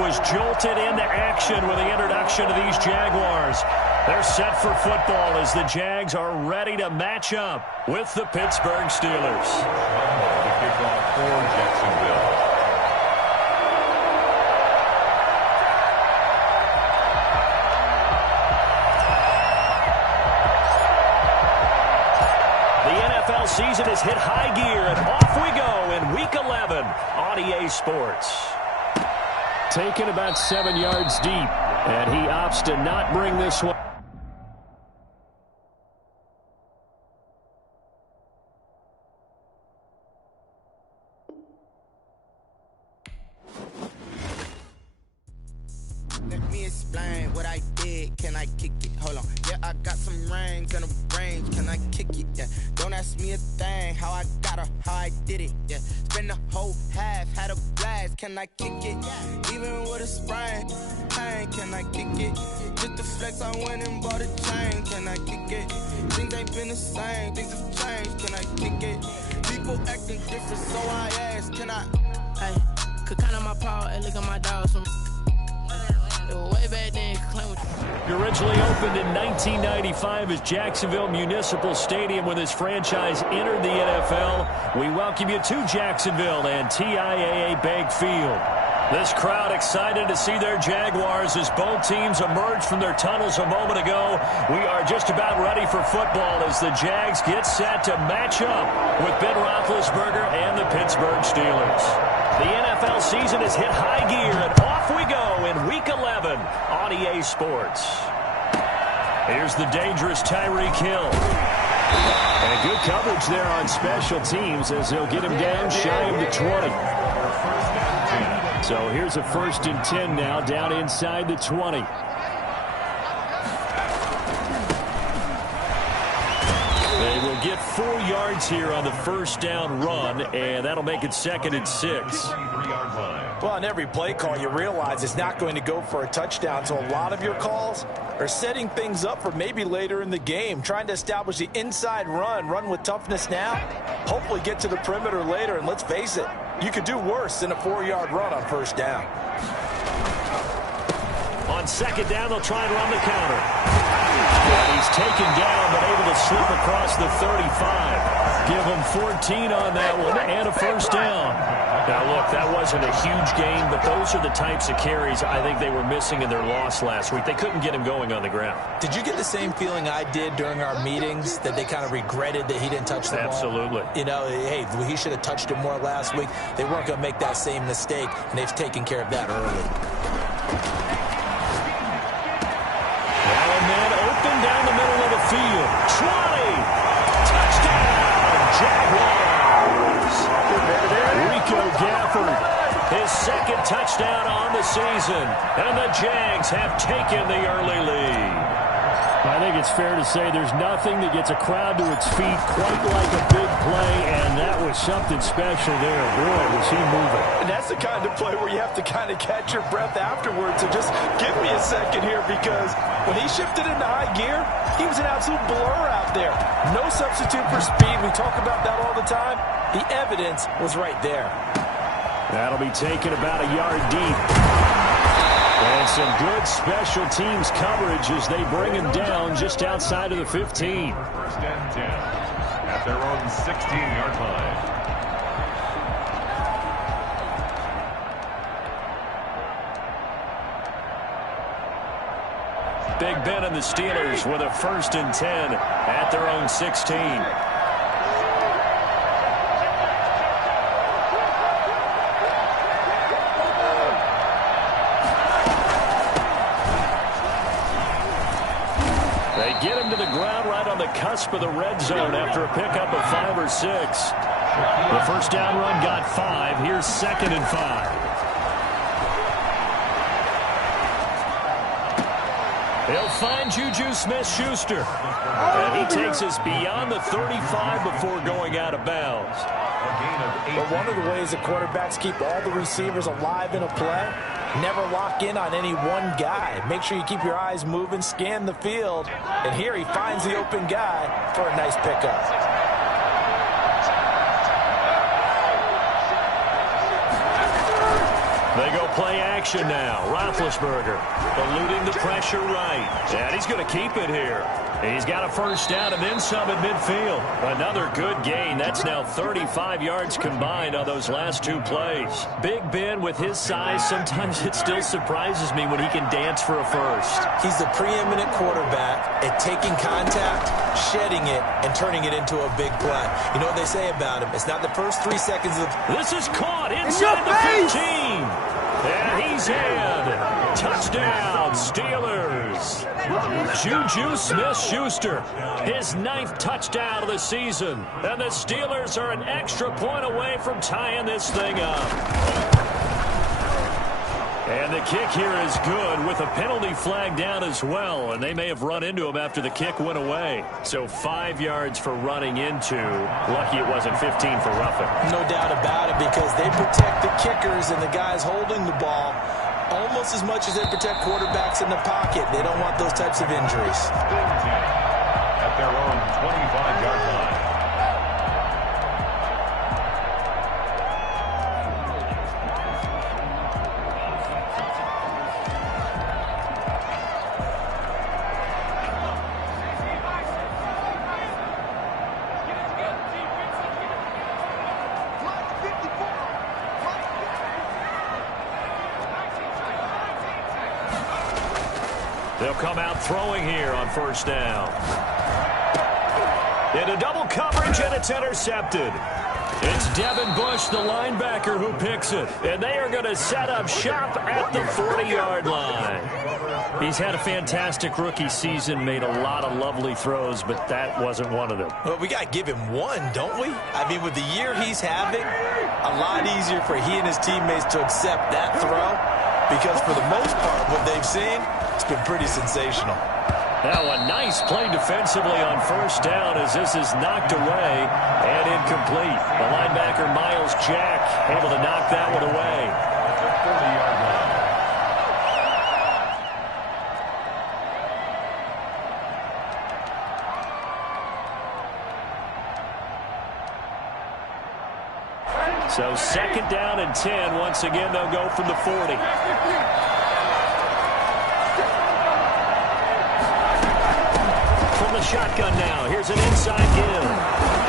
was jolted into action with the introduction of these Jaguars. They're set for football as the Jags are ready to match up with the Pittsburgh Steelers. The kickoff for Jacksonville. Season has hit high gear, and off we go in Week 11 on EA Sports. Taken about 7 yards deep, and he opts to not bring this one. Let me explain what I did. Can I kick it? Hold on. Yeah, I got some rings and a range. Can I kick it? Yeah. Don't ask me a thing. How I got her, how I did it. Yeah. Spend the whole half, had a blast. Can I kick it? Even with a sprain. Pain, can I kick it? Just the flex, I went and bought a chain. Can I kick it? Things ain't been the same. Things have changed. Can I kick it? People acting different, so I ask. Can I? Hey, could count on my power and look at my dogs from. Way back then, Originally opened in 1995 as Jacksonville Municipal Stadium when this franchise entered the NFL. We welcome you to Jacksonville and TIAA Bank Field. This crowd excited to see their Jaguars as both teams emerged from their tunnels a moment ago. We are just about ready for football as the Jags get set to match up with Ben Roethlisberger and the Pittsburgh Steelers. The NFL season has hit high gear, and off we go in Week 11 on EA Sports. Here's the dangerous Tyreek Hill. And good coverage there on special teams as they'll get him down shy of the 20. So here's a 1st and 10 now, down inside the 20. They will get 4 yards here on the first down run, and that'll make it 2nd and 6. Well, on every play call, you realize it's not going to go for a touchdown, so a lot of your calls are setting things up for maybe later in the game, trying to establish the inside run with toughness now, hopefully get to the perimeter later, and let's face it, you could do worse than a 4-yard run on first down. On 2nd down, they'll try and run the counter. And he's taken down, but able to slip across the 35. Give him 14 on that one and a first down. Now, look, that wasn't a huge gain, but those are the types of carries I think they were missing in their loss last week. They couldn't get him going on the ground. Did you get the same feeling I did during our meetings, that they kind of regretted that he didn't touch the ball? Absolutely. You know, hey, he should have touched it more last week. They weren't going to make that same mistake, and they've taken care of that early. And then open down the middle of the field. 20! Touchdown, Jaguars! Rico Gafford, his 2nd touchdown on the season. And the Jags have taken the early lead. I think it's fair to say there's nothing that gets a crowd to its feet quite like a big play, and that was something special there. Boy, was he moving. And that's the kind of play where you have to kind of catch your breath afterwards. So just give me a second here, because when he shifted into high gear, he was an absolute blur out there. No substitute for speed. We talk about that all the time. The evidence was right there. That'll be taken about a yard deep. And some good special teams coverage as they bring him down just outside of the 15. 1st and 10 at their own 16-yard line. Big Ben and the Steelers with a 1st and 10 at their own 16. They get him to the ground right on the cusp of the red zone after a pickup of 5 or 6. The first down run got 5. Here's 2nd and 5. He'll find Juju Smith-Schuster. And he takes us beyond the 35 before going out of bounds. But one of the ways that quarterbacks keep all the receivers alive in a play, never lock in on any one guy. Make sure you keep your eyes moving, scan the field. And here he finds the open guy for a nice pickup. They go play action now. Roethlisberger eluding the pressure right. And he's going to keep it here. He's got a first down and then some at midfield. Another good gain. That's now 35 yards combined on those last two plays. Big Ben, with his size, sometimes it still surprises me when he can dance for a first. He's the preeminent quarterback at taking contact, shedding it, and turning it into a big play. You know what they say about him? It's not the first 3 seconds of... This is caught inside the 15. And he's in. Touchdown, Steelers. Juju Smith-Schuster, his 9th touchdown of the season. And the Steelers are an extra point away from tying this thing up. And the kick here is good with a penalty flag down as well. And they may have run into him after the kick went away. So 5 yards for running into. Lucky it wasn't 15 for roughing. No doubt about it, because they protect the kickers and the guys holding the ball almost as much as they protect quarterbacks in the pocket. They don't want those types of injuries. At their own 25-yard line. They'll come out throwing here on first down. Into double coverage, and it's intercepted. It's Devin Bush, the linebacker, who picks it. And they are going to set up shop at the 40-yard line. He's had a fantastic rookie season, made a lot of lovely throws, but that wasn't one of them. Well, we got to give him one, don't we? I mean, with the year he's having, a lot easier for he and his teammates to accept that throw, because for the most part, what they've seen, it's been pretty sensational. Now a nice play defensively on first down as this is knocked away and incomplete. The linebacker, Miles Jack, able to knock that one away. At the 40-yard line. So second down and 10. Once again, they'll go from the 40. From the shotgun now. Here's an inside give.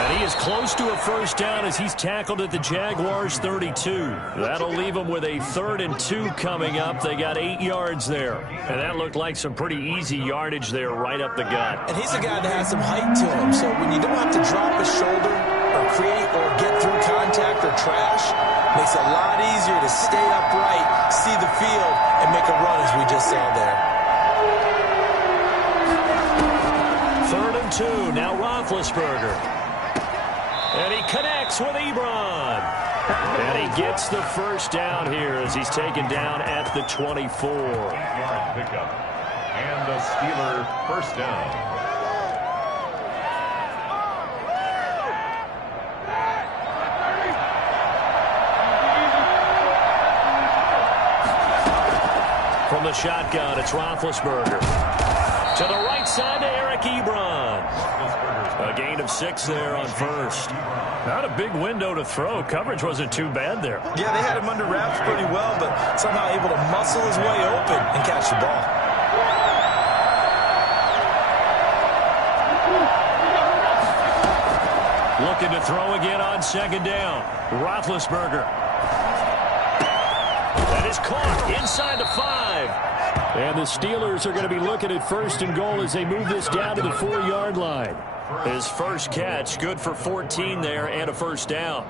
And he is close to a first down as he's tackled at the Jaguars' 32. That'll leave them with a 3rd and 2 coming up. They got 8 yards there. And that looked like some pretty easy yardage there right up the gut. And he's a guy that has some height to him. So when you don't have to drop his shoulder or create or get through contact or trash, makes it a lot easier to stay upright, see the field, and make a run as we just saw there. 3rd and 2. Now Roethlisberger. And he connects with Ebron. And he gets the first down here as he's taken down at the 24. 8-yard pickup. And the Steeler first down. From the shotgun, it's Roethlisberger. To the right side to Eric Ebron. A gain of 6 there on first. Not a big window to throw. Coverage wasn't too bad there. Yeah, they had him under wraps pretty well, but somehow able to muscle his way open and catch the ball. Looking to throw again on second down. Roethlisberger. That is caught inside the 5. And the Steelers are going to be looking at 1st and goal as they move this down to the 4-yard line. His first catch, good for 14 there and a first down.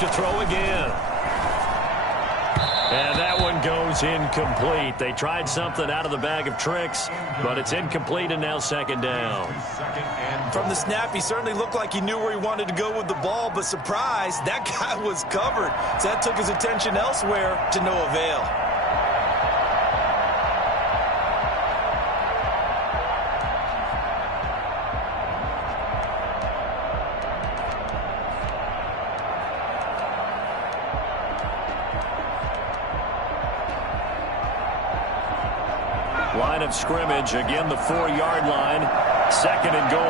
To throw again. And that one goes goes incomplete. They tried something out of the bag of tricks, but it's incomplete and now second down. From the snap, he certainly looked like he knew where he wanted to go with the ball, but surprise, that guy was covered. So that took his attention elsewhere to no avail. Line of scrimmage, again the 4-yard line, second and goal.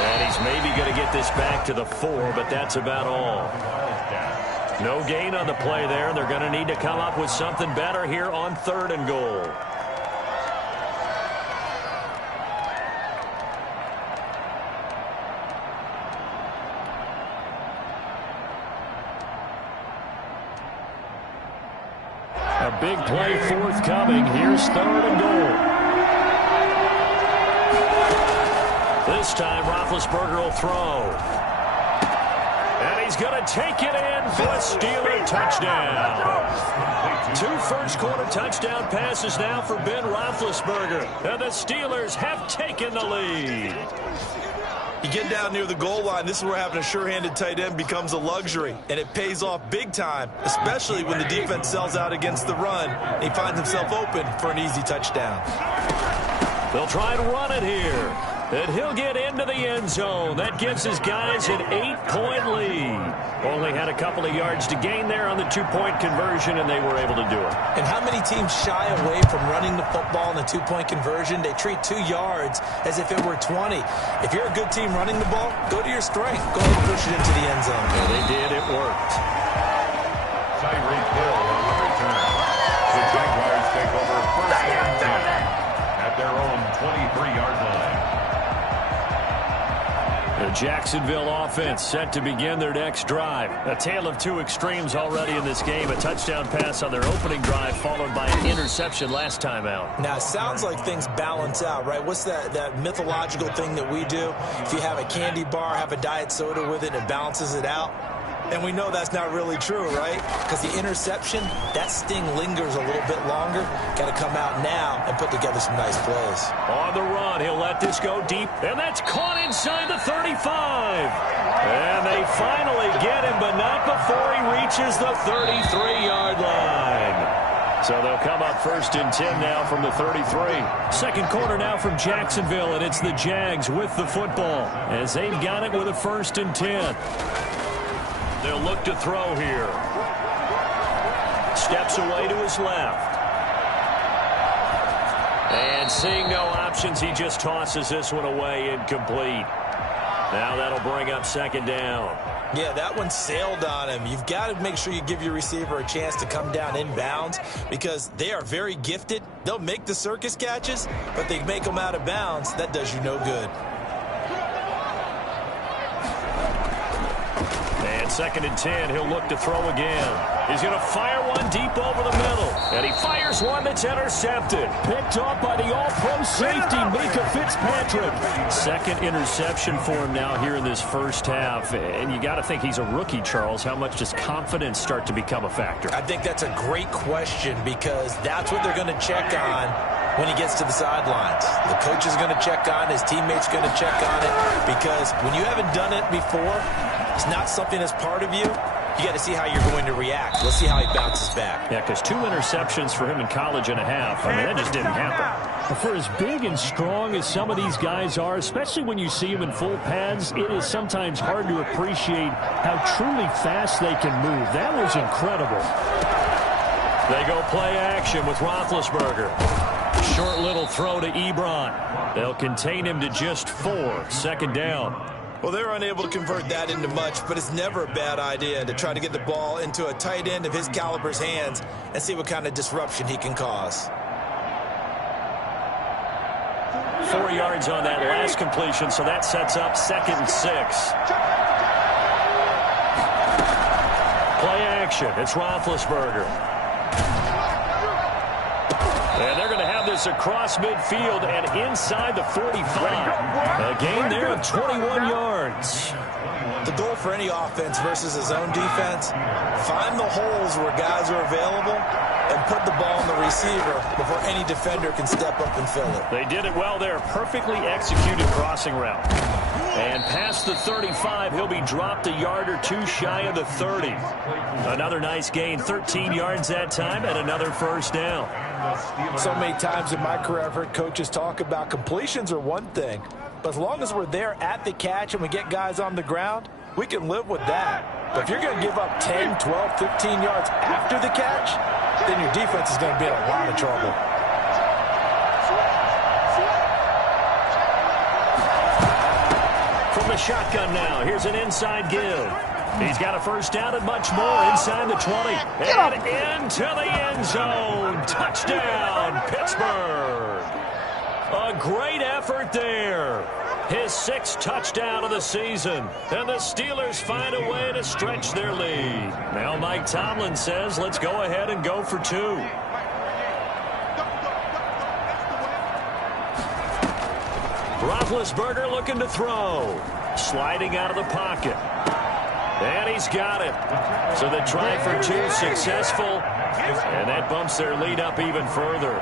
And he's maybe going to get this back to the 4, but that's about all. No gain on the play there. They're going to need to come up with something better here on third and goal. A big play forthcoming. Here's third and goal. This time, Roethlisberger will throw. And he's going to take it in for a Steeler touchdown. 2 first-quarter touchdown passes now for Ben Roethlisberger. And the Steelers have taken the lead. You get down near the goal line, this is where having a sure-handed tight end becomes a luxury, and it pays off big time, especially when the defense sells out against the run, and he finds himself open for an easy touchdown. They'll try and run it here, and he'll get into the end zone. That gives his guys an 8-point lead. Only had a couple of yards to gain there on the 2-point conversion, and they were able to do it. And how many teams shy away from running the football in the 2-point conversion? They treat 2 yards as if it were 20. If you're a good team running the ball, go to your strength. Go ahead and push it into the end zone. Yeah, they did. It worked. Tyreek Hill on the return. The Jaguars take over first and 10 at their own 23-yard line. The Jacksonville offense set to begin their next drive. A tale of 2 extremes already in this game. A touchdown pass on their opening drive followed by an interception last time out. Now, it sounds like things balance out, right? What's that mythological thing that we do? If you have a candy bar, have a diet soda with it, it balances it out. And we know that's not really true, right? Because the interception, that sting lingers a little bit longer. Got to come out now and put together some nice plays. On the run, he'll let this go deep, and that's caught inside the 35. And they finally get him, but not before he reaches the 33-yard line. So they'll come up first and 10 now from the 33. Second quarter now from Jacksonville, and it's the Jags with the football as they've got it with a first and 10. They'll look to throw here. Steps away to his left. And seeing no options, he just tosses this one away, incomplete. Now that'll bring up second down. Yeah, that one sailed on him. You've got to make sure you give your receiver a chance to come down inbounds because they are very gifted. They'll make the circus catches, but they make them out of bounds. That does you no good. And second and 10, he'll look to throw again. He's going to fire one deep over the middle. And he fires one that's intercepted. Picked off by the all-pro safety, Minkah Fitzpatrick. Second interception for him now here in this first half. And you got to think he's a rookie, Charles. How much does confidence start to become a factor? I think that's a great question because that's what they're going to check on when he gets to the sidelines. The coach is going to check on, his teammates going to check on it because when you haven't done it before, it's not something that's part of you. You got to see how you're going to react. Let's see how he bounces back. Yeah, because 2 interceptions for him in college and a half. I mean, that just didn't happen. For as big and strong as some of these guys are, especially when you see them in full pads, it is sometimes hard to appreciate how truly fast they can move. That was incredible. They go play action with Roethlisberger. Short little throw to Ebron. They'll contain him to just 4. Second down. Well, they're unable to convert that into much, but it's never a bad idea to try to get the ball into a tight end of his caliber's hands and see what kind of disruption he can cause. 4 yards on that last completion, so that sets up second and 6. Play action. It's Roethlisberger. And they're going to have run this across midfield and inside the 45. A gain there of 21 yards. The goal for any offense versus a zone defense, find the holes where guys are available and put the ball on the receiver before any defender can step up and fill it. They did it well there. Perfectly executed crossing route. And past the 35, he'll be dropped a yard or two shy of the 30. Another nice gain, 13 yards that time, and another first down. So many times in my career, I've heard coaches talk about completions are one thing, but as long as we're there at the catch and we get guys on the ground, we can live with that. But if you're going to give up 10, 12, 15 yards after the catch, then your defense is going to be in a lot of trouble. From the shotgun now, here's an inside give. He's got a first down and much more inside the 20. And into the end zone. Touchdown, Pittsburgh. A great effort there. His 6th touchdown of the season. And the Steelers find a way to stretch their lead. Now Mike Tomlin says, let's go ahead and go for 2. Roethlisberger looking to throw. Sliding out of the pocket. And he's got it. So the try for 2 successful. And that bumps their lead up even further.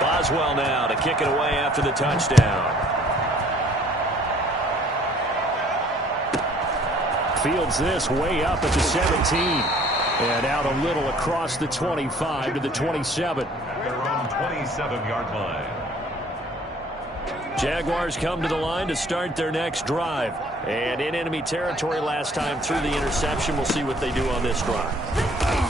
Boswell now to kick it away after the touchdown. Fields this way up at the 17. And out a little across the 25 to the 27. Their own 27-yard line. Jaguars come to the line to start their next drive. And in enemy territory last time through the interception. We'll see what they do on this drive.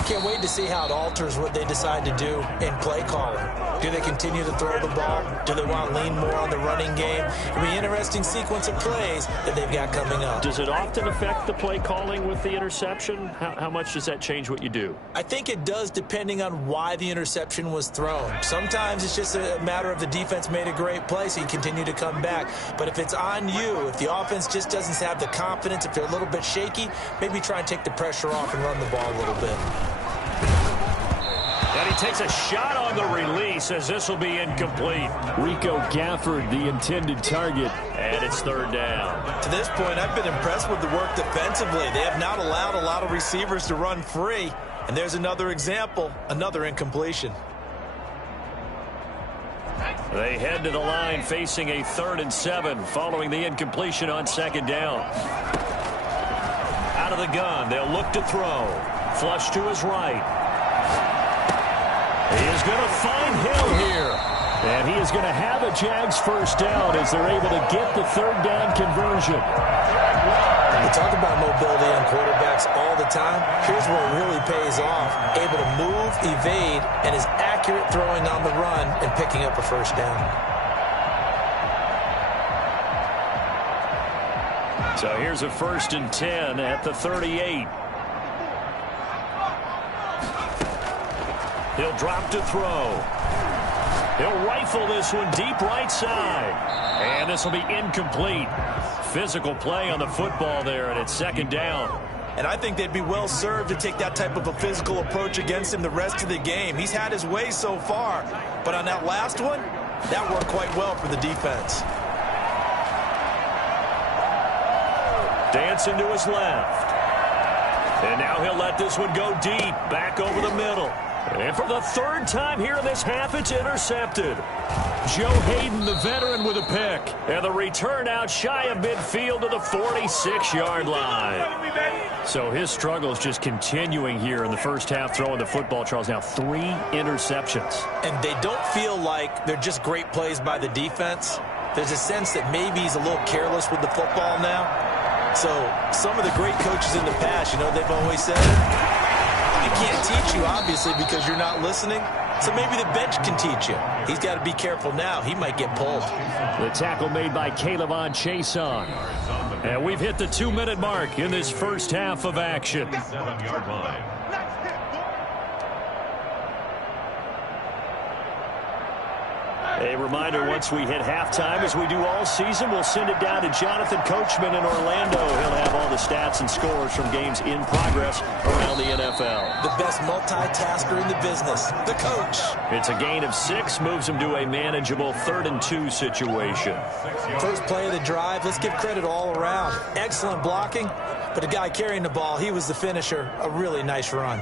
Can't wait to see how it alters what they decide to do in play calling. Do they continue to throw the ball? Do they want to lean more on the running game? It'll be an interesting sequence of plays that they've got coming up. Does it often affect the play calling with the interception? How much does that change what you do? I think it does, depending on why the interception was thrown. Sometimes it's just a matter of the defense made a great play, so you continue to come back. But if it's on you, if the offense just doesn't have the confidence, if they're a little bit shaky, maybe try and take the pressure off and run the ball a little bit. And he takes a shot on the release as this will be incomplete. Rico Gafford, the intended target, and it's 3rd down. To this point, I've been impressed with the work defensively. They have not allowed a lot of receivers to run free. And there's another example, another incompletion. They head to the line facing a 3rd and 7 following the incompletion on 2nd down. Out of the gun, they'll look to throw. Flush to his right. He is going to find Hill here. And he is going to have a Jags first down as they're able to get the 3rd down conversion. We talk about mobility on quarterbacks all the time. Here's where it really pays off. Able to move, evade, and is accurate throwing on the run and picking up a first down. So here's a 1st and 10 at the 38. He'll drop to throw. He'll rifle this one deep right side. And this will be incomplete. Physical play on the football there, and it's 2nd down. And I think they'd be well served to take that type of a physical approach against him the rest of the game. He's had his way so far. But on that last one, that worked quite well for the defense. Dancing to his left. And now he'll let this one go deep, back over the middle. And for the 3rd time here in this half, it's intercepted. Joe Hayden, the veteran, with a pick. And the return out shy of midfield to the 46-yard line. So his struggle is just continuing here in the first half, throwing the football. Charles, now 3 interceptions. And they don't feel like they're just great plays by the defense. There's a sense that maybe he's a little careless with the football now. So some of the great coaches in the past, they've always said, I can't teach you, obviously, because you're not listening. So maybe the bench can teach you. He's got to be careful now. He might get pulled. The tackle made by Caleb Chason. And we've hit the 2-minute mark in this first half of action. 7-yard line. A reminder, once we hit halftime, as we do all season, we'll send it down to Jonathan Coachman in Orlando. He'll have all the stats and scores from games in progress around the NFL. The best multitasker in the business, the coach. It's a gain of 6, moves him to a manageable 3rd and 2 situation. First play of the drive, let's give credit all around. Excellent blocking, but the guy carrying the ball, he was the finisher. A really nice run.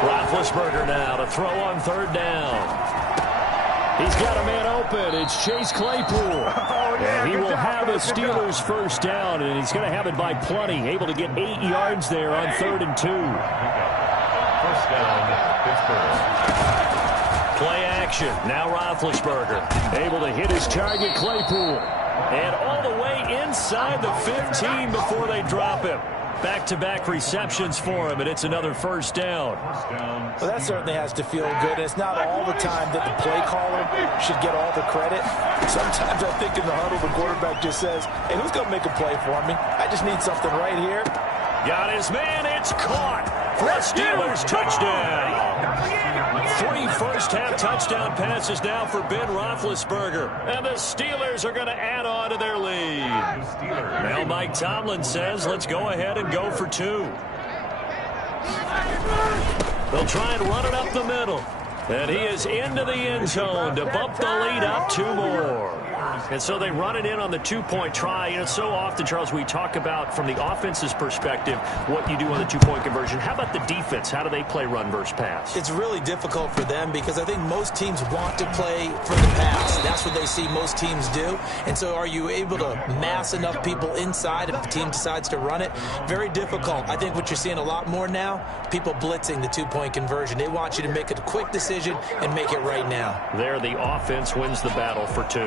Roethlisberger now to throw on 3rd down. He's got a man open. It's Chase Claypool. And he will have the Steelers' first down, and he's going to have it by plenty. Able to get 8 yards there on 3rd and 2. First down, Pittsburgh. Play action. Now Roethlisberger able to hit his target, Claypool. And all the way inside the 15 before they drop him. Back-to-back receptions for him, and it's another first down. Well, that certainly has to feel good. It's not all the time that the play caller should get all the credit. Sometimes I think in the huddle, the quarterback just says, hey, who's going to make a play for me? I just need something right here. Got his man. It's caught for a Steelers touchdown. 3 first-half touchdown passes now for Ben Roethlisberger. And the Steelers are going to add on to their lead. Now Mike Tomlin says, let's go ahead and go for 2. They'll try and run it up the middle. And he is into the end zone to bump the lead up 2 more. And so they run it in on the 2-point try. You know, so often, Charles, we talk about from the offense's perspective what you do on the 2-point conversion. How about the defense? How do they play run versus pass? It's really difficult for them because I think most teams want to play for the pass. That's what they see most teams do. And so are you able to mass enough people inside if the team decides to run it? Very difficult. I think what you're seeing a lot more now, people blitzing the 2-point conversion. They want you to make a quick decision and make it right now. There, the offense wins the battle for 2.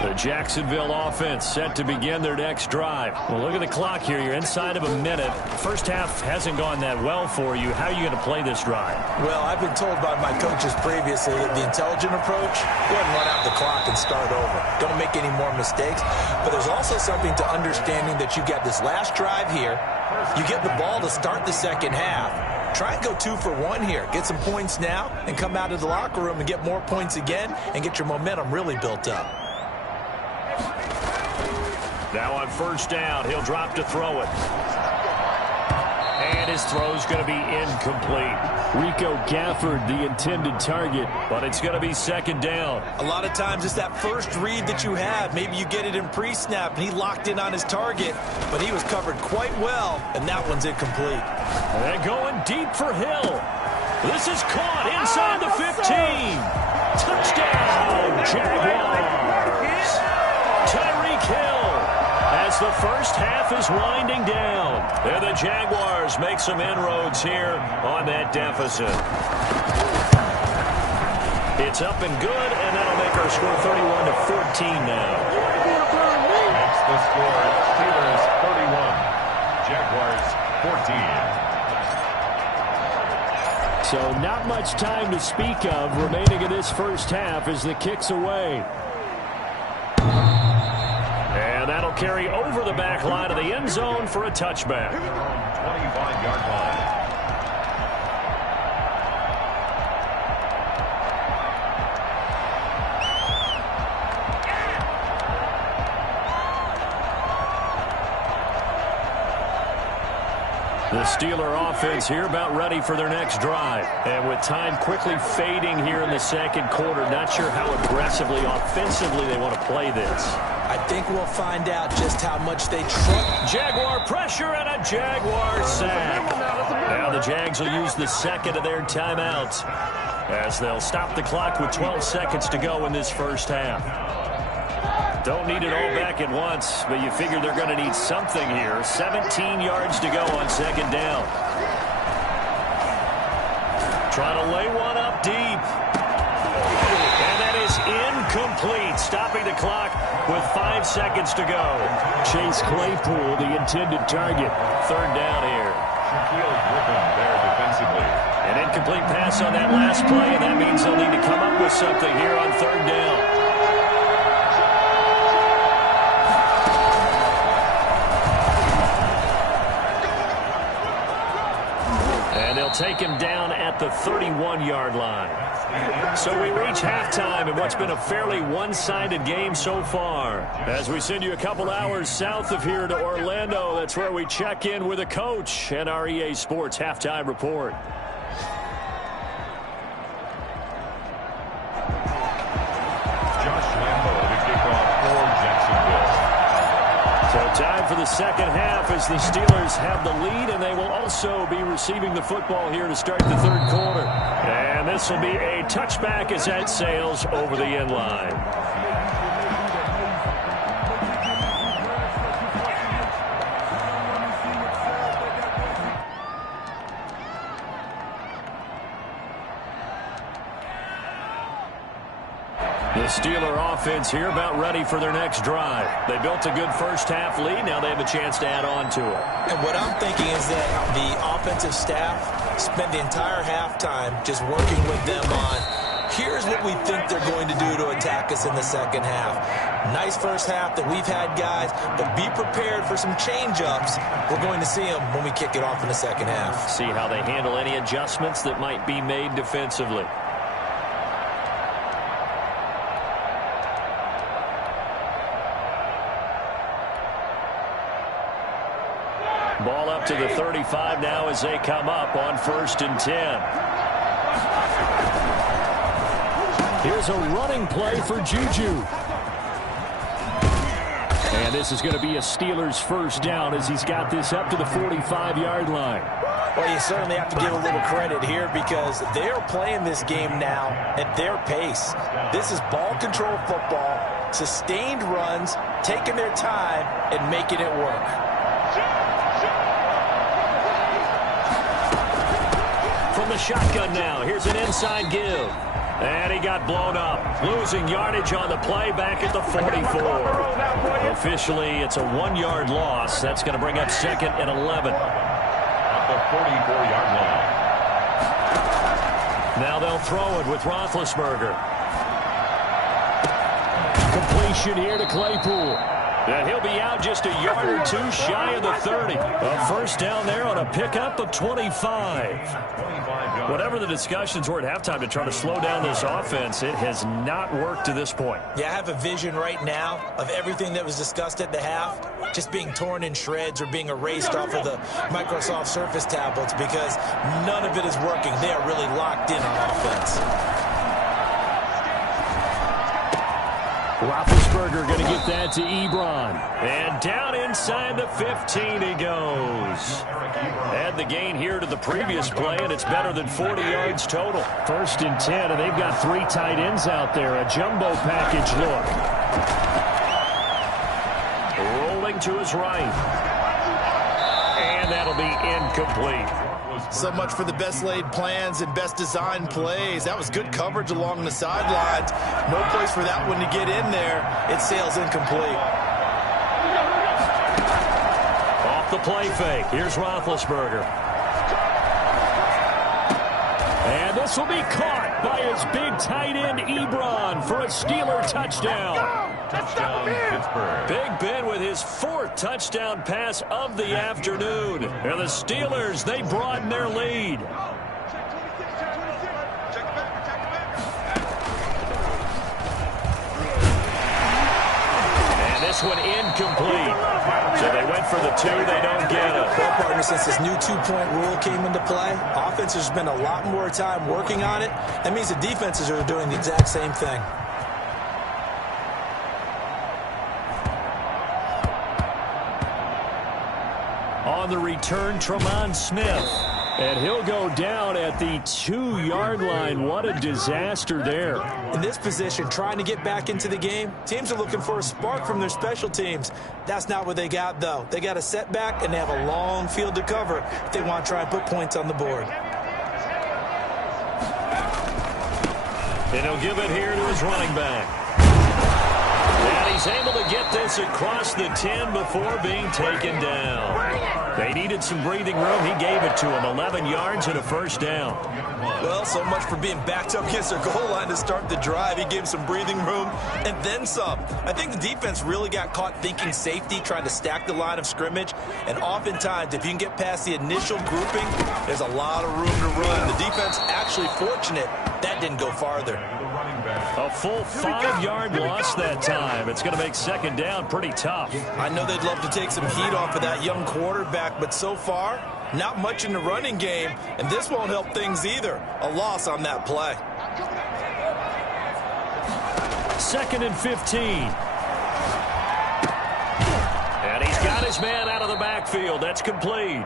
The Jacksonville offense set to begin their next drive. Well, look at the clock here. You're inside of a minute. First half hasn't gone that well for you. How are you going to play this drive? Well, I've been told by my coaches previously that the intelligent approach, go ahead and run out the clock and start over. Don't make any more mistakes. But there's also something to understanding that you got this last drive here. You get the ball to start the second half. Try and go 2 for 1 here. Get some points now and come out of the locker room and get more points again and get your momentum really built up. Now on first down, he'll drop to throw it. And his throw's going to be incomplete. Rico Gafford, the intended target, but it's going to be second down. A lot of times it's that first read that you have. Maybe you get it in pre-snap, and he locked in on his target, but he was covered quite well, and that one's incomplete. And going deep for Hill. This is caught inside the 15. Touchdown, Jaguars. Tyreek Hill as the first half is winding down. And the Jaguars make some inroads here on that deficit. It's up and good, and that'll make our score 31-14 now. That's the score. Steelers 31, Jaguars 14. So not much time to speak of remaining in this first half as the kick's away. And that'll carry over the back line of the end zone for a touchback. 25-yard line. The Steeler offense here about ready for their next drive. And with time quickly fading here in the second quarter, not sure how aggressively, offensively they want to play this. I think we'll find out just how much they trust. Jaguar pressure and a Jaguar sack. Now the Jags will use the second of their timeouts as they'll stop the clock with 12 seconds to go in this first half. Don't need it all back at once, but you figure they're going to need something here. 17 yards to go on second down. Trying to lay one up deep. And that is incomplete, stopping the clock with 5 seconds to go. Chase Claypool, the intended target. Third down here. Shaquille Griffin there defensively. An incomplete pass on that last play, and that means they'll need to come up with something here on third down. And they'll take him down at the 31-yard line. So we reach halftime in what's been a fairly one-sided game so far. As we send you a couple hours south of here to Orlando, that's where we check in with a coach and our EA Sports Halftime Report. Time for the second half as the Steelers have the lead, and they will also be receiving the football here to start the third quarter. And this will be a touchback as that sails over the end line. The Steeler offense here about ready for their next drive. They built a good first-half lead. Now they have a chance to add on to it. And what I'm thinking is that the offensive staff spent the entire halftime just working with them on, here's what we think they're going to do to attack us in the second half. Nice first half that we've had, guys, but be prepared for some change-ups. We're going to see them when we kick it off in the second half. See how they handle any adjustments that might be made defensively. Ball up to the 35 now as they come up on 1st and 10. Here's a running play for Juju. And this is going to be a Steelers first down as he's got this up to the 45-yard line. Well, you certainly have to give a little credit here because they're playing this game now at their pace. This is ball control football, sustained runs, taking their time and making it work. From the shotgun now, here's an inside give. And he got blown up, losing yardage on the play back at the 44. Officially, it's a 1-yard loss. That's going to bring up 2nd and 11. At the 44-yard line. Now they'll throw it with Roethlisberger. Completion here to Claypool. And he'll be out just a yard or two shy of the 30. A first down there on a pickup of 25. Whatever the discussions were at halftime to try to slow down this offense, it has not worked to this point. Yeah, I have a vision right now of everything that was discussed at the half just being torn in shreds or being erased off of the Microsoft Surface tablets because none of it is working. They are really locked in on offense. Roethlisberger going to get that to Ebron. And down inside the 15 he goes. Add the gain here to the previous play, and it's better than 40 yards total. 1st and 10, and they've got 3 tight ends out there. A jumbo package look. Rolling to his right. And that'll be incomplete. So much for the best laid plans and best designed plays. That was good coverage along the sidelines. No place for that one to get in there. It sails incomplete. Off the play fake. Here's Roethlisberger. And this will be caught by his big tight end Ebron for a Steeler touchdown. Touchdown, Pittsburgh. Big Ben with his 4th touchdown pass of the afternoon. And the Steelers, they broaden their lead. And this one incomplete. So they went for the 2, they don't get it. Well, partner, since this new 2-point rule came into play, offense has spent a lot more time working on it. That means the defenses are doing the exact same thing. On the return, Tremont Smith. And he'll go down at the 2-yard line. What a disaster there. In this position, trying to get back into the game, teams are looking for a spark from their special teams. That's not what they got, though. They got a setback, and they have a long field to cover if they want to try and put points on the board. And he'll give it here to his running back. And he's able to get this across the 10 before being taken down. They needed some breathing room. He gave it to him. 11 yards and a first down. Well, so much for being backed up against their goal line to start the drive. He gave some breathing room and then some. I think the defense really got caught thinking safety, trying to stack the line of scrimmage. And oftentimes, if you can get past the initial grouping, there's a lot of room to run. The defense actually fortunate that didn't go farther. A full 5-yard loss that time. It's going to make second down pretty tough. I know they'd love to take some heat off of that young quarterback, but so far, not much in the running game, and this won't help things either. A loss on that play. 2nd and 15. And he's got his man out of the backfield. That's complete.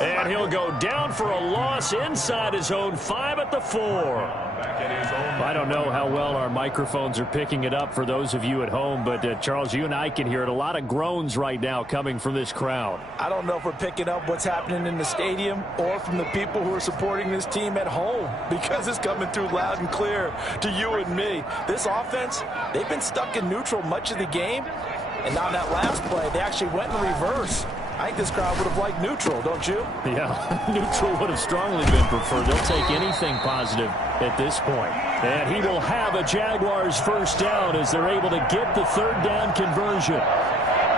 And he'll go down for a loss inside his own 5 at the 4. I don't know how well our microphones are picking it up for those of you at home, but Charles, you and I can hear it. A lot of groans right now coming from this crowd. I don't know if we're picking up what's happening in the stadium or from the people who are supporting this team at home, because it's coming through loud and clear to you and me. This offense, they've been stuck in neutral much of the game, and on that last play, they actually went in reverse. I think this crowd would have liked neutral, don't you? Yeah, neutral would have strongly been preferred. They'll take anything positive at this point. And he will have a Jaguars first down as they're able to get the third down conversion.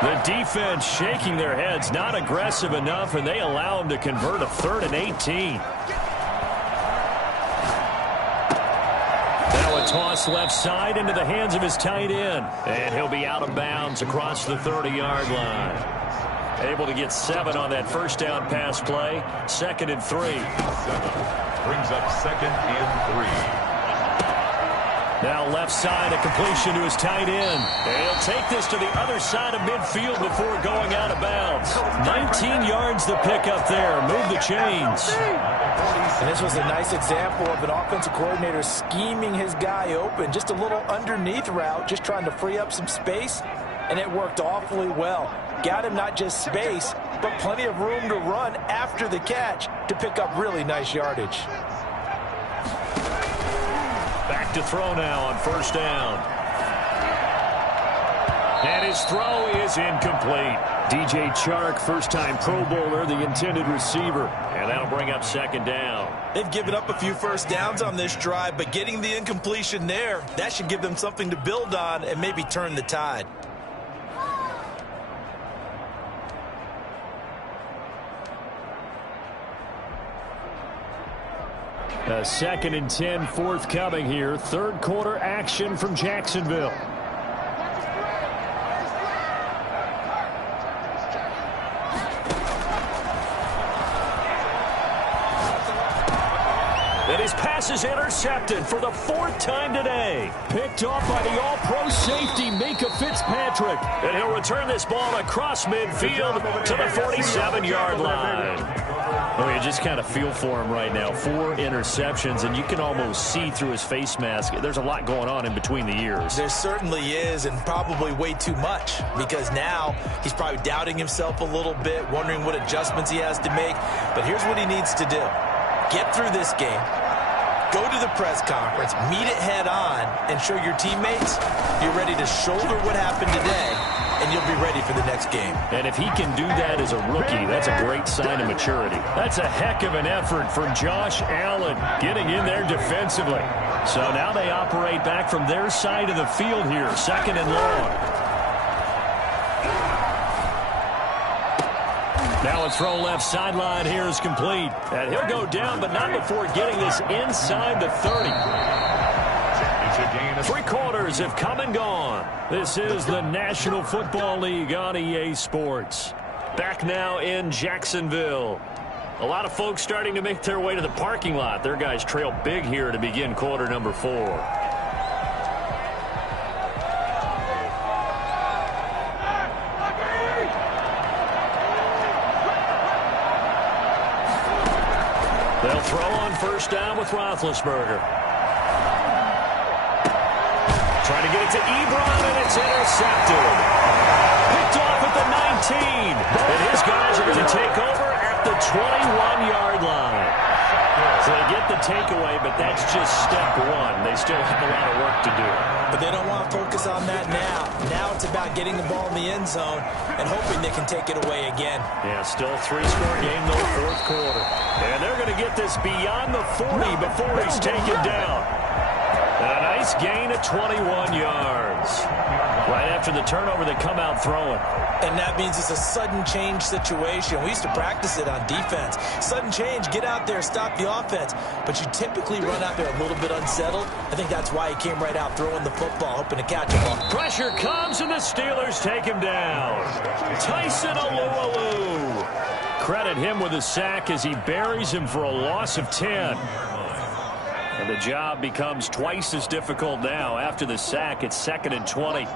The defense shaking their heads, not aggressive enough, and they allow him to convert a 3rd and 18. Now a toss left side into the hands of his tight end. And he'll be out of bounds across the 30-yard line. Able to get 7 on that first down pass play. 2nd and 3. 7 brings up 2nd and 3. Now left side, a completion to his tight end. And he'll take this to the other side of midfield before going out of bounds. 19 yards to pick up there. Move the chains. And this was a nice example of an offensive coordinator scheming his guy open. Just a little underneath route, just trying to free up some space. And it worked awfully well. Got him not just space, but plenty of room to run after the catch to pick up really nice yardage. Back to throw now on first down. And his throw is incomplete. DJ Chark, first-time Pro Bowler, the intended receiver. And that'll bring up second down. They've given up a few first downs on this drive, but getting the incompletion there, that should give them something to build on and maybe turn the tide. A 2nd and 10 forthcoming here. Third quarter action from Jacksonville. And his pass is intercepted for the 4th time today. Picked off by the all-pro safety, Minkah Fitzpatrick. And he'll return this ball across midfield to the 47-yard line. Oh, you just kind of feel for him right now. 4 interceptions, and you can almost see through his face mask. There's a lot going on in between the ears. There certainly is, and probably way too much, because now he's probably doubting himself a little bit, wondering what adjustments he has to make. But here's what he needs to do. Get through this game, go to the press conference, meet it head on, and show your teammates you're ready to shoulder what happened today, and you'll be ready for the next game. And if he can do that as a rookie, that's a great sign of maturity. That's a heck of an effort from Josh Allen, getting in there defensively. So now they operate back from their side of the field here, 2nd and long. Now a throw left sideline here is complete. And he'll go down, but not before getting this inside the 30. 3 quarters have come and gone. This is the National Football League on EA Sports. Back now in Jacksonville. A lot of folks starting to make their way to the parking lot. Their guys trail big here to begin quarter number 4. They'll throw on first down with Roethlisberger. Trying to get it to Ebron, and it's intercepted. Picked off at the 19. And his guys are going to take over at the 21-yard line. So they get the takeaway, but that's just step one. They still have a lot of work to do. But they don't want to focus on that now. Now it's about getting the ball in the end zone and hoping they can take it away again. Yeah, still a 3-score game, though, fourth quarter. And they're going to get this beyond the 40 before he's taken down. A nice gain of 21 yards. Right after the turnover, they come out throwing. And that means it's a sudden change situation. We used to practice it on defense. Sudden change, get out there, stop the offense. But you typically run out there a little bit unsettled. I think that's why he came right out throwing the football, hoping to catch a ball. Pressure comes, and the Steelers take him down. Tyson Alualu. Credit him with a sack as he buries him for a loss of 10. And the job becomes twice as difficult now. After the sack, it's 2nd and 20.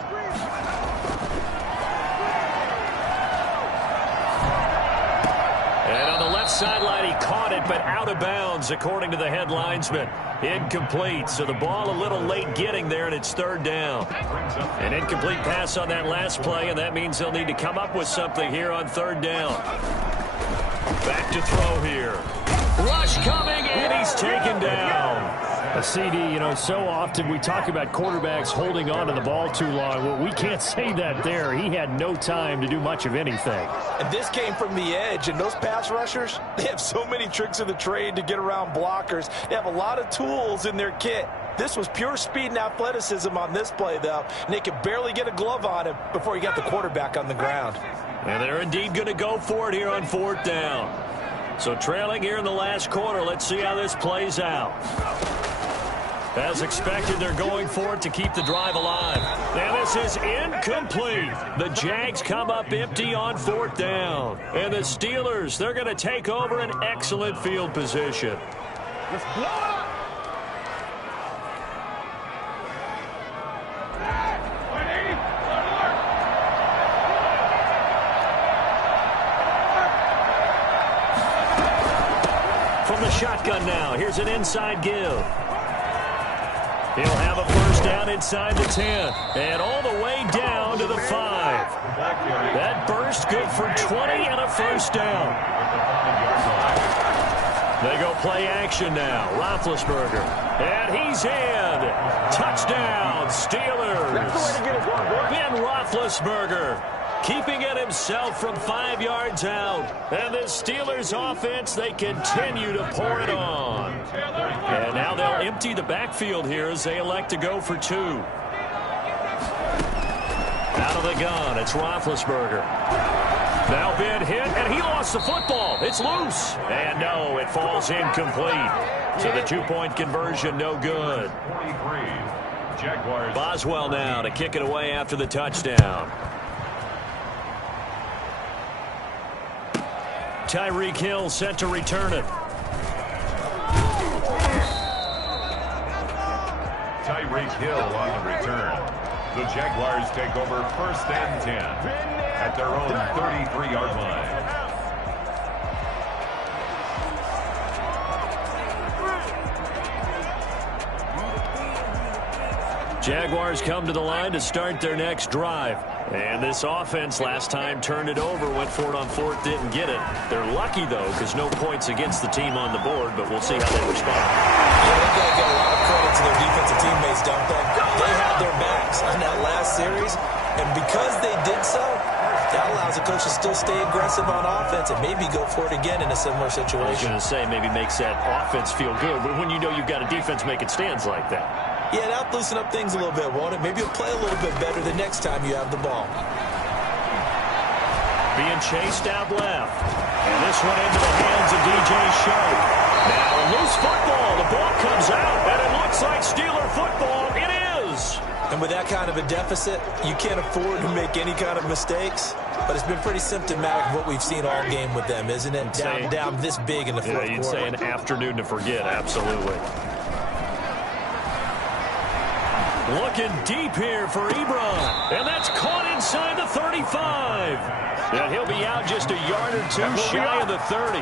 And on the left sideline, he caught it, but out of bounds, according to the head linesman. Incomplete, so the ball a little late getting there, and it's 3rd down. An incomplete pass on that last play, and that means they'll need to come up with something here on 3rd down. Back to throw here. Rush coming, and he's taken down. A CD, so often we talk about quarterbacks holding on to the ball too long. Well, we can't say that there. He had no time to do much of anything. And this came from the edge, and those pass rushers, they have so many tricks of the trade to get around blockers. They have a lot of tools in their kit. This was pure speed and athleticism on this play, though, and they could barely get a glove on him before he got the quarterback on the ground. And they're indeed going to go for it here on 4th down. So trailing here in the last quarter, let's see how this plays out. As expected, they're going for it to keep the drive alive. And this is incomplete. The Jags come up empty on 4th down. And the Steelers, they're going to take over an excellent field position. Let's blow it up. From the shotgun now, here's an inside give. He'll have a first down inside the 10. And all the way down to the 5. That burst good for 20 and a first down. They go play action now. Roethlisberger. And he's in. Touchdown, Steelers. Ben Roethlisberger keeping it himself from 5 yards out. And the Steelers offense, they continue to pour it on. And now they'll empty the backfield here as they elect to go for 2. Out of the gun, it's Roethlisberger. Now Ben hit, and he lost the football. It's loose. And no, it falls incomplete. So the 2-point conversion, no good. Boswell now to kick it away after the touchdown. Tyreek Hill set to return it. Tyreek Hill on the return. The Jaguars take over 1st and 10 at their own 33-yard line. Jaguars come to the line to start their next drive. And this offense last time turned it over, went for it on 4th, didn't get it. They're lucky, though, because no points against the team on the board, but we'll see how they respond. Yeah, they've got to get a lot of credit to their defensive teammates, don't they? They had their backs on that last series, and because they did so, that allows the coach to still stay aggressive on offense and maybe go for it again in a similar situation. I was going to say maybe makes that offense feel good, but when you know you've got a defense making stands like that. Yeah, that'll loosen up things a little bit, won't it? Maybe you'll play a little bit better the next time you have the ball. Being chased out left. And this one into the hands of DJ Sharp. Now a loose football. The ball comes out, and it looks like Steeler football. It is. And with that kind of a deficit, you can't afford to make any kind of mistakes. But it's been pretty symptomatic of what we've seen all game with them, isn't it? Down this big in the fourth quarter. You'd say an afternoon to forget, absolutely. Looking deep here for Ebron. And that's caught inside the 35. And he'll be out just a yard or two shy of the 30.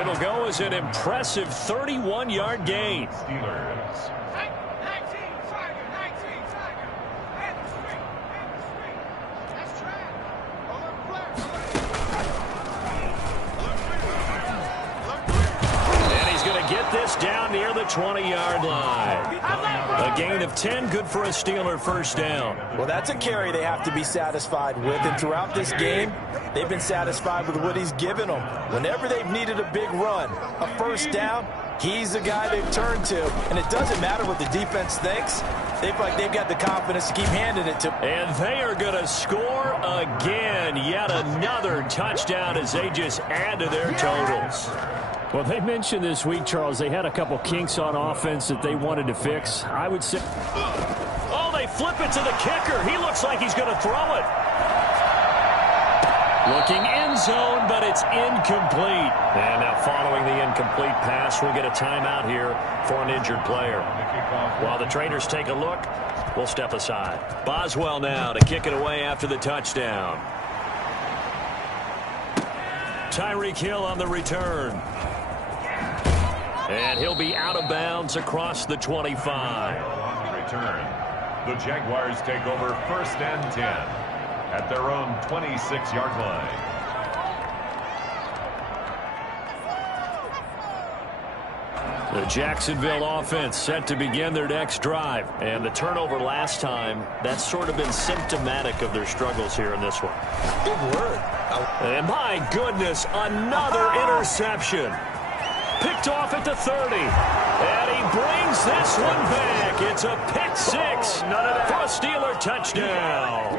It'll go as an impressive 31-yard gain. Steelers. this down near the 20-yard line. A gain of 10, good for a Steeler first down. Well, that's a carry they have to be satisfied with, and throughout this game, they've been satisfied with what he's given them. Whenever they've needed a big run, a first down, he's the guy they've turned to, and it doesn't matter what the defense thinks. They feel like they've got the confidence to keep handing it to. And they are going to score again. Yet another touchdown as they just add to their totals. Well, they mentioned this week, Charles, they had a couple kinks on offense that they wanted to fix. I would say... Oh, they flip it to the kicker. He looks like he's going to throw it. Looking end zone, but it's incomplete. And now following the incomplete pass, we'll get a timeout here for an injured player. While the trainers take a look, we'll step aside. Boswell now to kick it away after the touchdown. Tyreek Hill on the return. And he'll be out of bounds across the 25. On the return, the Jaguars take over 1st and 10 at their own 26-yard line. The Jacksonville offense set to begin their next drive. And the turnover last time, that's sort of been symptomatic of their struggles here in this one. Big word. And my goodness, another interception. Picked off at the 30. And he brings this one back. It's a pick six for a Steeler touchdown.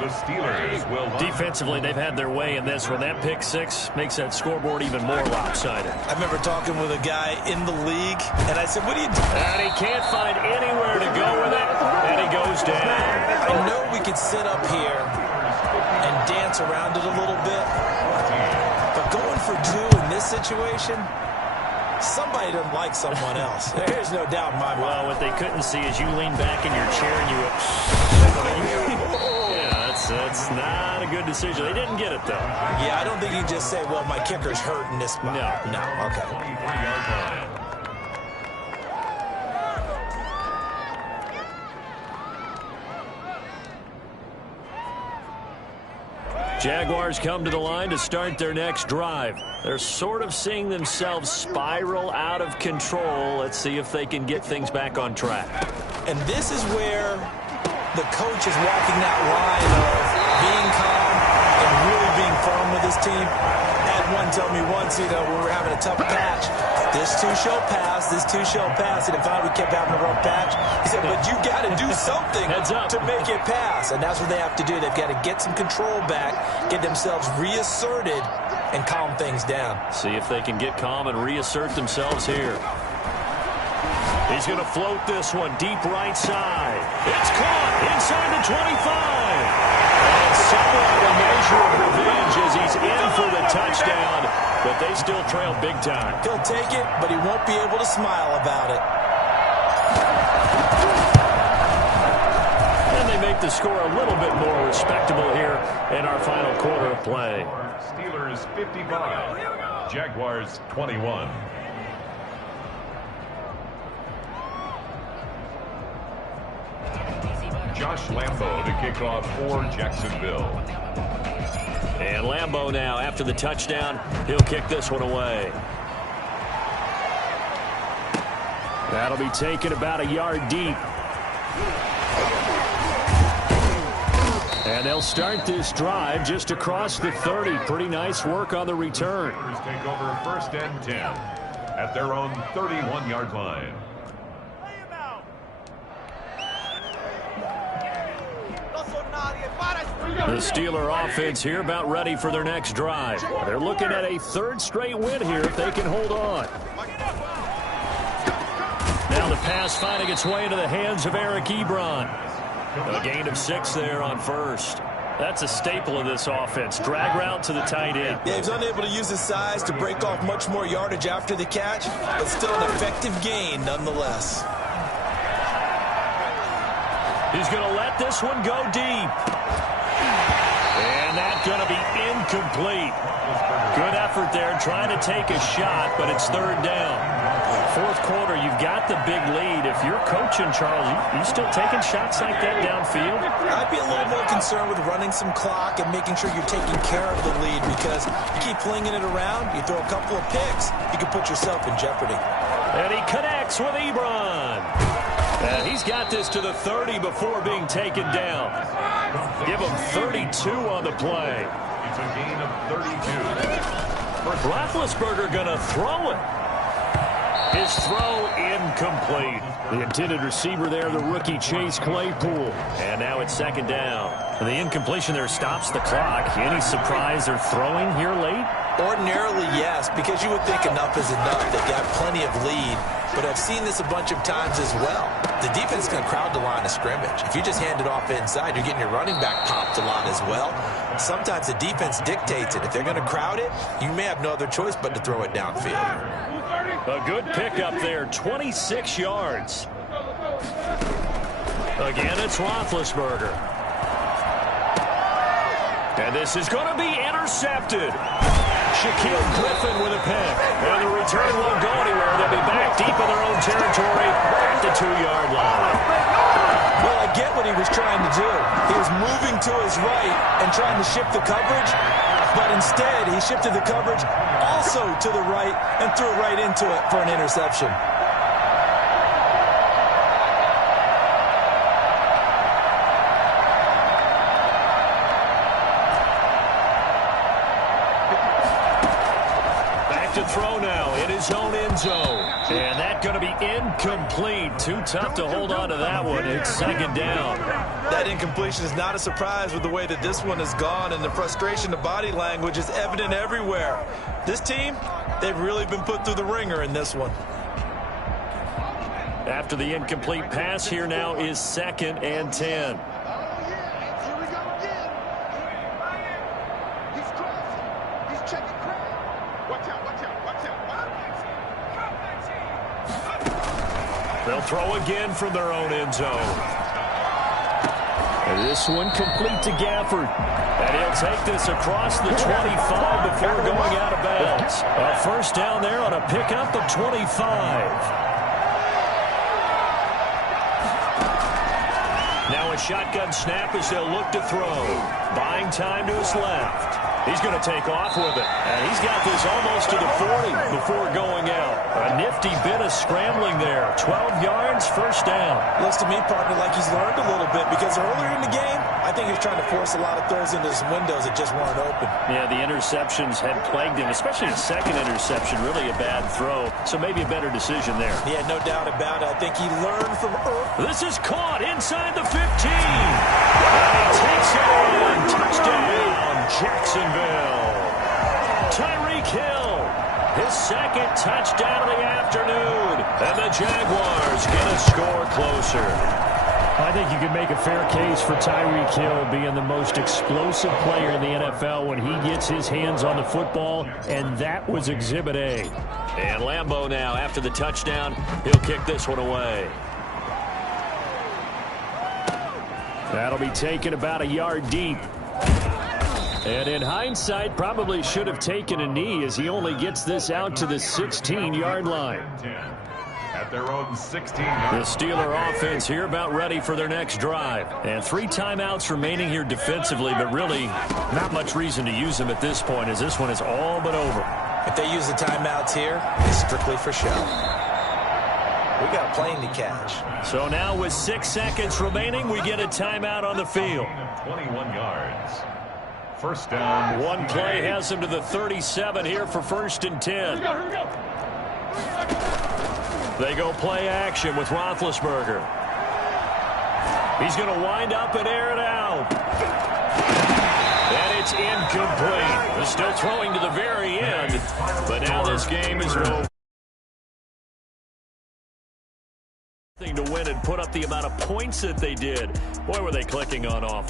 The Steelers will... Defensively, they've had their way in this one. That pick six makes that scoreboard even more lopsided. I remember talking with a guy in the league, and I said, what do you do? And he can't find anywhere to go with it. And he goes down. I know we could sit up here and dance around it a little bit, but going for two in this situation, somebody doesn't like someone else. There's no doubt in my mind. Well, what they couldn't see is you lean back in your chair and you... That's not a good decision. They didn't get it, though. Yeah, I don't think you just say, well, my kicker's hurt in this spot. No, okay. 23-yard line. Jaguars come to the line to start their next drive. They're sort of seeing themselves spiral out of control. Let's see if they can get things back on track. And this is where the coach is walking that line of being calm and really being firm with his team. I had one tell me once, when we were having a tough patch, this too shall pass, this too shall pass. And if we kept having a rough patch, he said, but you got to do something to make it pass. And that's what they have to do. They've got to get some control back, get themselves reasserted, and calm things down. See if they can get calm and reassert themselves here. He's going to float this one deep right side. It's caught inside the 25. And somewhat a measure of revenge as he's in for the touchdown. But they still trail big time. He'll take it, but he won't be able to smile about it. And they make the score a little bit more respectable here in our final quarter of play. Steelers 55, Jaguars 21. Josh Lambo to kick off for Jacksonville. And Lambo now, after the touchdown, he'll kick this one away. That'll be taken about a yard deep. And they'll start this drive just across the 30. Pretty nice work on the return. Steelers take over 1st and 10 at their own 31-yard line. The Steeler offense here about ready for their next drive. They're looking at a third straight win here if they can hold on. Now the pass finding its way into the hands of Eric Ebron. A gain of 6 there on first. That's a staple of this offense. Drag route to the tight end. Yeah, he's unable to use his size to break off much more yardage after the catch, but still an effective gain nonetheless. He's going to let this one go deep. And that's going to be incomplete. Good effort there trying to take a shot, but it's third down. fourth quarter. You've got the big lead. If you're coaching, Charles, you still taking shots like that downfield? I'd be a little more concerned with running some clock and making sure you're taking care of the lead, because you keep flinging it around, you throw a couple of picks, you can put yourself in jeopardy. And he connects with Ebron. And he's got this to the 30 before being taken down. Give him 32 on the play. It's a gain of 32. Roethlisberger going to throw it. His throw incomplete. The intended receiver there, the rookie Chase Claypool. And now it's second down. And the incompletion there stops the clock. Any surprise they're throwing here late? Ordinarily, yes, because you would think enough is enough. They've got plenty of lead, but I've seen this a bunch of times as well. The defense is going to crowd the line of scrimmage. If you just hand it off inside, you're getting your running back popped a lot as well. Sometimes the defense dictates it. If they're going to crowd it, you may have no other choice but to throw it downfield. A good pickup there, 26 yards. Again, it's Roethlisberger. And this is going to be intercepted. Shaquille Griffin with a pick. And the return won't go anywhere. They'll be back deep in their own territory at the 2-yard line. Well, I get what he was trying to do. He was moving to his right and trying to shift the coverage, but instead he shifted the coverage also to the right and threw it right into it for an interception. To throw now in his own end zone. And that's going to be incomplete. Too tough to hold on to that one. It's second down. That incompletion is not a surprise with the way that this one has gone, and the frustration, the body language is evident everywhere. This team, they've really been put through the ringer in this one. After the incomplete pass, here now is 2nd and 10. They'll throw again from their own end zone. And this one complete to Gafford. And he'll take this across the 25 before going out of bounds. A first down there on a pickup of 25. Now a shotgun snap as they'll look to throw. Buying time to his left. He's going to take off with it. And he's got this almost to the 40 before going out. A nifty bit of scrambling there. 12 yards, first down. Looks to me, partner, like he's learned a little bit, because earlier in the game, I think he was trying to force a lot of throws into some windows that just weren't open. Yeah, the interceptions had plagued him, especially his second interception. Really a bad throw, so maybe a better decision there. Yeah, no doubt about it. I think he learned from early. This is caught inside the 15. And he takes it in. Touchdown, Jacksonville. Tyreek Hill, his second touchdown of the afternoon. And the Jaguars get a score closer. I think you can make a fair case for Tyreek Hill being the most explosive player in the NFL when he gets his hands on the football, and that was Exhibit A. And Lambeau now, after the touchdown, he'll kick this one away. That'll be taken about a yard deep. And in hindsight, probably should have taken a knee as he only gets this out to the 16-yard line. At their own 16. The Steeler offense here about ready for their next drive. And 3 timeouts remaining here defensively, but really not much reason to use them at this point as this one is all but over. If they use the timeouts here, it's strictly for show. We got a plane to catch. So now with 6 seconds remaining, we get a timeout on the field. 21 yards. First down. One play has him to the 37 here for 1st and 10. They go play action with Roethlisberger. He's going to wind up and air it out. And it's incomplete. They're still throwing to the very end, but now this game is over. To win and put up the amount of points that they did. Boy, were they clicking on offense.